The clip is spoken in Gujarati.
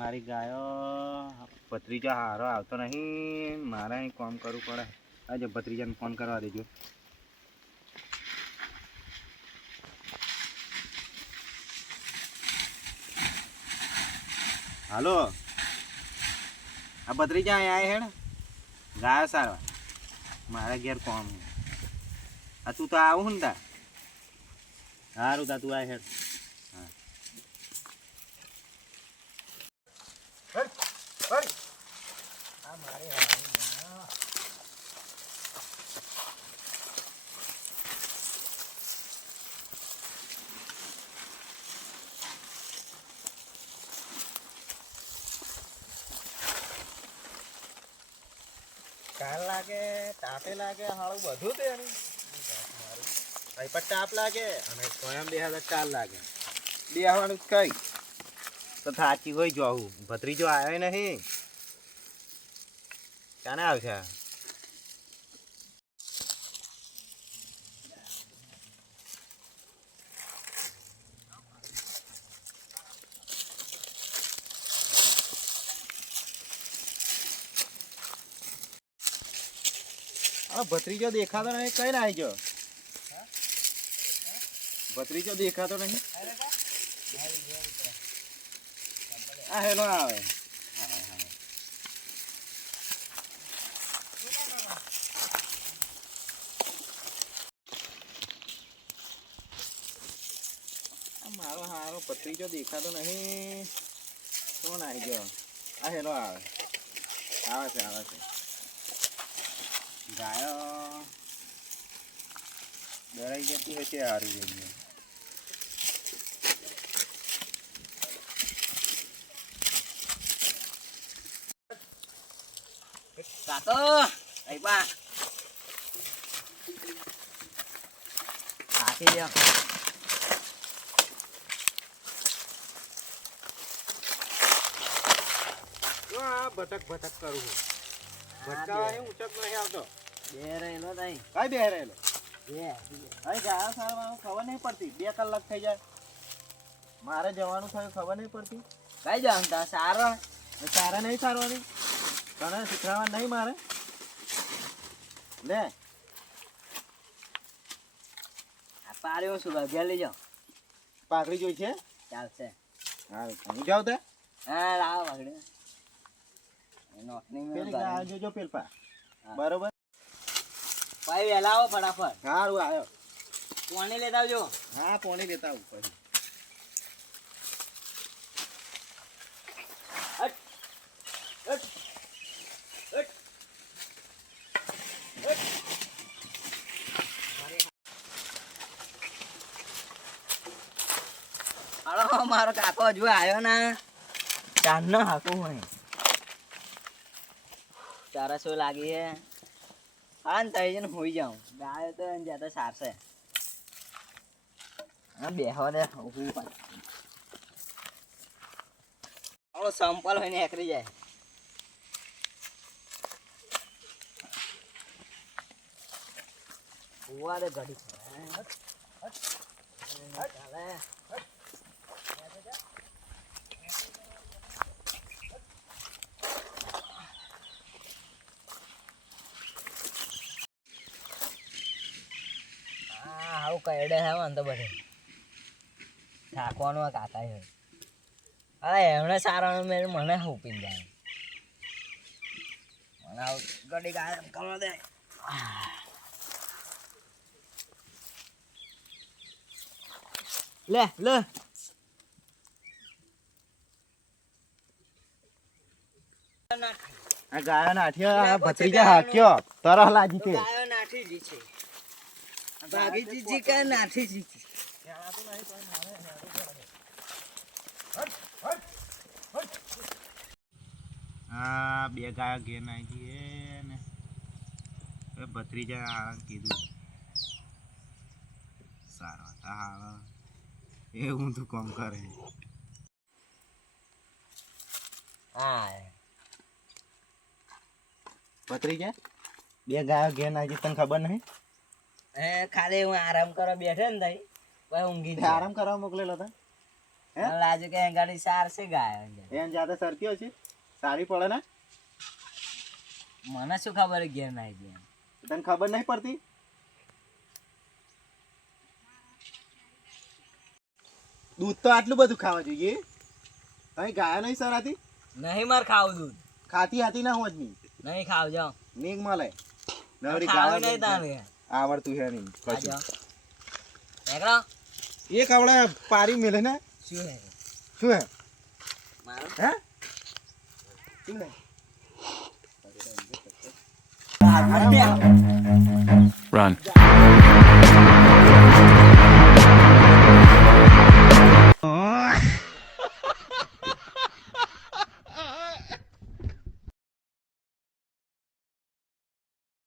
મારી ગાયો ભત્રીજા હારો આવતો નહીં. મારે અહીં કામ કરવું પડે. આજે ભત્રીજાને ફોન કરવા દેજો. હાલો. આ ભત્રીજા અહીંયા આય હેડ ગાયો સારવા. મારા ઘેર કોમ આ તું તો આવું ને તા સારું તા, તું આય હેડ. લાગે, તાપે લાગે, હાળું બધું તે પણ તાપ લાગે અને સ્વયં બેહાડે ચાલ લાગે. બેહવાનું કઈ. તો થાચી હોય જોવું ભત્રીજો આવ્યો નહીં. ક્યાંને આવશે? આ ભત્રીજો દેખાતો નહીં, કઈ આવી ગયો ભત્રીજો દેખાતો નહીં? આ હેલો આવે. મારો હારો ભત્રીજો દેખાતો નહીં. કોણ આવી ગયો? આ હેલો આવે. આવે છે આવે છે. ગાયો ડરાઈ જતી હોય છે, હારી જઈએ કાકો, અહીં બા થાકી ગયો જો આ ભટક ભટક કરું છું. ભટકાવાની ઊંચક નહીં આવતો. બે રહેલો તઈ. કઈ બે. રહેલો બે અહીં ગયા સારવાનું ખબર નહીં પડતી. બે કલાક થઈ જાય. મારે જવાનું થયું ખબર નહીં પડતી. કઈ જાવ તા સારો સારા નહીં સારવાની તને શીખવાડવા નહીં મારે? લે. આ પાર્યો શું ઘેર લઈ જાઓ. પાઘડી જોઈ છે ચાલશે. હા હું જાઉં તે હા લાવો ગાય જોજો પેલપા બરોબર? ભાઈ વહેલા આવો ફટાફટ. સારું આવ્યો કોને લેતા આવજો. હા પોણી લેતા આવું પછી. મારો કાકો હજુ આવ્યો ના. ચાંદનો હાકું હોય. તારા શું લાગી હે. હા, ને તઈ જઈને હોઈ જાઉં. ગાય તો એને જ્યાં તો સારશે. હા, બેહો દે ઊભું પણ. આપણો સંપલ હોય ને એકરી જાય. ઉવા દે ઘડી ચાલે. હા આવું કઈડે હે વાંધો બધે થાકવાનો આ કાકા છે. અરે એમણે સારા મેં મને હુપીને જાય. મને આવું ગડી ગાય કરવા દે. લે લે. આ ગાયો નાઠ્યો ભત્રીજા હાક્યો. તરહ લાગી તે ગાયો નાઠી છે. હા બે ગાયા ઘેર નાખી ને. ભત્રીજા કીધું. કીધું સારો હા એવું તું કોમ કરે. હા ભત્રીજા બે ગાયો ઘેર નાખી તને ખબર નહીં? એ ખાલી હું આરામ કરવા બેઠો ને તઈ પછી ઊંઘી જાય આરામ કરવા મોકલેલો તો. હે? મને કે ગાડી સાર છે ગાય એને જાતે સરતી છે સારી પડે ને? મને શું ખબર ઘેર નાઈ ગયા તને ખબર નહીં પડતી? દૂધ તો આટલું બધું ખાવા જોઈએ. અહીં ગાયા નહીં સરાતી? નહીં માર ખાવું દૂધ. ખાતી હતી ના હોજની નહીં. ખાવ જાઓ. નીક મળે નવરી ખાવ નહીં તારે. આવડતું છે નહીં. કશું એક આવડે પારી મેલે ને. શું હે શું હે? મારું? હે? શું? Run.